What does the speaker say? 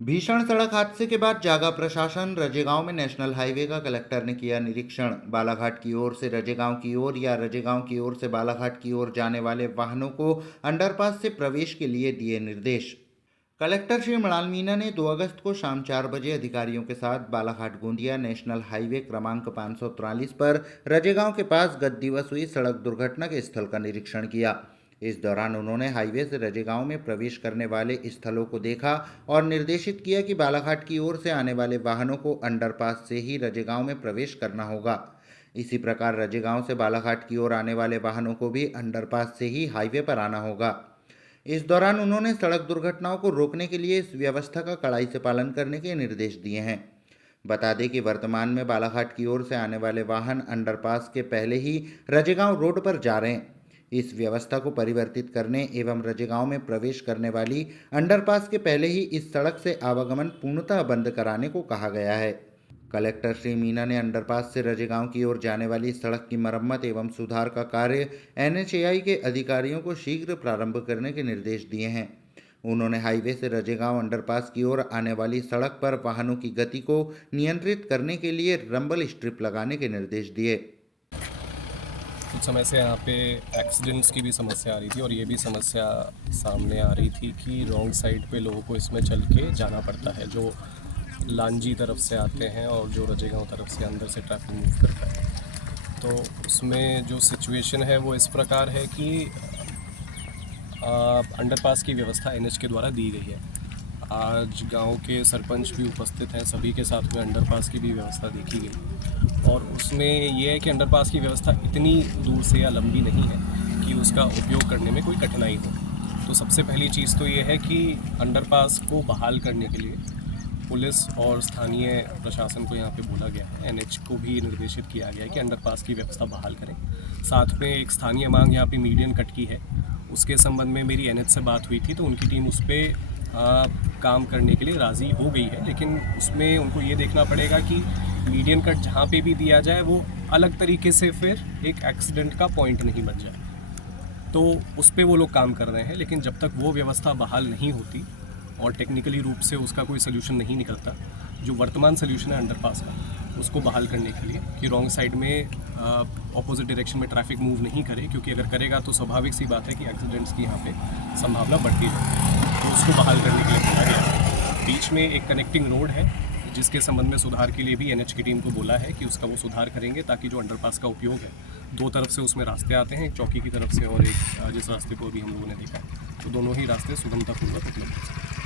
भीषण सड़क हादसे के बाद जागा प्रशासन। रजेगांव में नेशनल हाईवे का कलेक्टर ने किया निरीक्षण। बालाघाट की ओर से रजेगांव की ओर या रजेगांव की ओर से बालाघाट की ओर जाने वाले वाहनों को अंडरपास से प्रवेश के लिए दिए निर्देश। कलेक्टर श्री मृणाल मीणा ने 2 अगस्त को शाम 4 बजे अधिकारियों के साथ बालाघाट गोंदिया नेशनल हाईवे क्रमांक 543 पर रजेगांव के पास गत दिवस हुई सड़क दुर्घटना के स्थल का निरीक्षण किया। इस दौरान उन्होंने हाईवे से रजेगांव में प्रवेश करने वाले स्थलों को देखा और निर्देशित किया कि बालाघाट की ओर से आने वाले वाहनों को अंडरपास से ही रजेगांव में प्रवेश करना होगा। इसी प्रकार रजेगांव से बालाघाट की ओर आने वाले वाहनों को भी अंडरपास से ही हाईवे पर आना होगा। इस दौरान उन्होंने सड़क दुर्घटनाओं को रोकने के लिए इस व्यवस्था का कड़ाई से पालन करने के निर्देश दिए हैं। बता दें कि वर्तमान में बालाघाट की ओर से आने वाले वाहन अंडरपास के पहले ही रजेगांव रोड पर जा रहे हैं। इस व्यवस्था को परिवर्तित करने एवं रजेगांव में प्रवेश करने वाली अंडरपास के पहले ही इस सड़क से आवागमन पूर्णतः बंद कराने को कहा गया है। कलेक्टर श्री मीणा ने अंडरपास से रजेगांव की ओर जाने वाली सड़क की मरम्मत एवं सुधार का कार्य NHAI के अधिकारियों को शीघ्र प्रारंभ करने के निर्देश दिए हैं। उन्होंने हाईवे से रजेगांव अंडरपास की ओर आने वाली सड़क पर वाहनों की गति को नियंत्रित करने के लिए रंबल स्ट्रिप लगाने के निर्देश दिए। कुछ समय से यहाँ पे एक्सीडेंट्स की भी समस्या आ रही थी और ये भी समस्या सामने आ रही थी कि रॉन्ग साइड पे लोगों को इसमें चल के जाना पड़ता है, जो लांजी तरफ से आते हैं और जो रजेगांव तरफ से अंदर से ट्रैफिक मूव करता है। तो उसमें जो सिचुएशन है वो इस प्रकार है कि अंडरपास की व्यवस्था NH के द्वारा दी गई है। आज गांव के सरपंच भी उपस्थित हैं, सभी के साथ में अंडरपास की भी व्यवस्था देखी गई और उसमें ये है कि अंडरपास की व्यवस्था इतनी दूर से या लंबी नहीं है कि उसका उपयोग करने में कोई कठिनाई हो। तो सबसे पहली चीज़ तो ये है कि अंडरपास को बहाल करने के लिए पुलिस और स्थानीय प्रशासन को यहाँ पे बोला गया है, NH को भी निर्देशित किया गया है कि अंडरपास की व्यवस्था बहाल करें। साथ में एक स्थानीय मांग यहाँ पे मीडियन कट की है, उसके संबंध में मेरी NH से बात हुई थी तो उनकी टीम उस पर काम करने के लिए राज़ी हो गई है, लेकिन उसमें उनको ये देखना पड़ेगा कि मीडियन कट जहाँ पे भी दिया जाए वो अलग तरीके से फिर एक एक्सीडेंट का पॉइंट नहीं बन जाए। तो उस पर वो लोग काम कर रहे हैं, लेकिन जब तक वो व्यवस्था बहाल नहीं होती और टेक्निकली रूप से उसका कोई सोल्यूशन नहीं निकलता, जो वर्तमान सोल्यूशन है अंडरपास का, उसको बहाल करने के लिए कि रॉन्ग साइड में ऑपोजिट डायरेक्शन में ट्रैफिक मूव नहीं करे, क्योंकि अगर करेगा तो स्वाभाविक सी बात है कि एक्सीडेंट्स की यहाँ पे संभावना बढ़ती है। तो उसको बहाल करने के लिए बोला गया है। बीच में एक कनेक्टिंग रोड है जिसके संबंध में सुधार के लिए भी NH की टीम को बोला है कि उसका वो सुधार करेंगे, ताकि जो अंडरपास का उपयोग है, 2 तरफ से उसमें रास्ते आते हैं, एक चौकी की तरफ से और एक जिस रास्ते को अभी हम लोगों ने देखा, तो दोनों ही रास्ते सुगमतापूर्वक उपलब्ध हैं।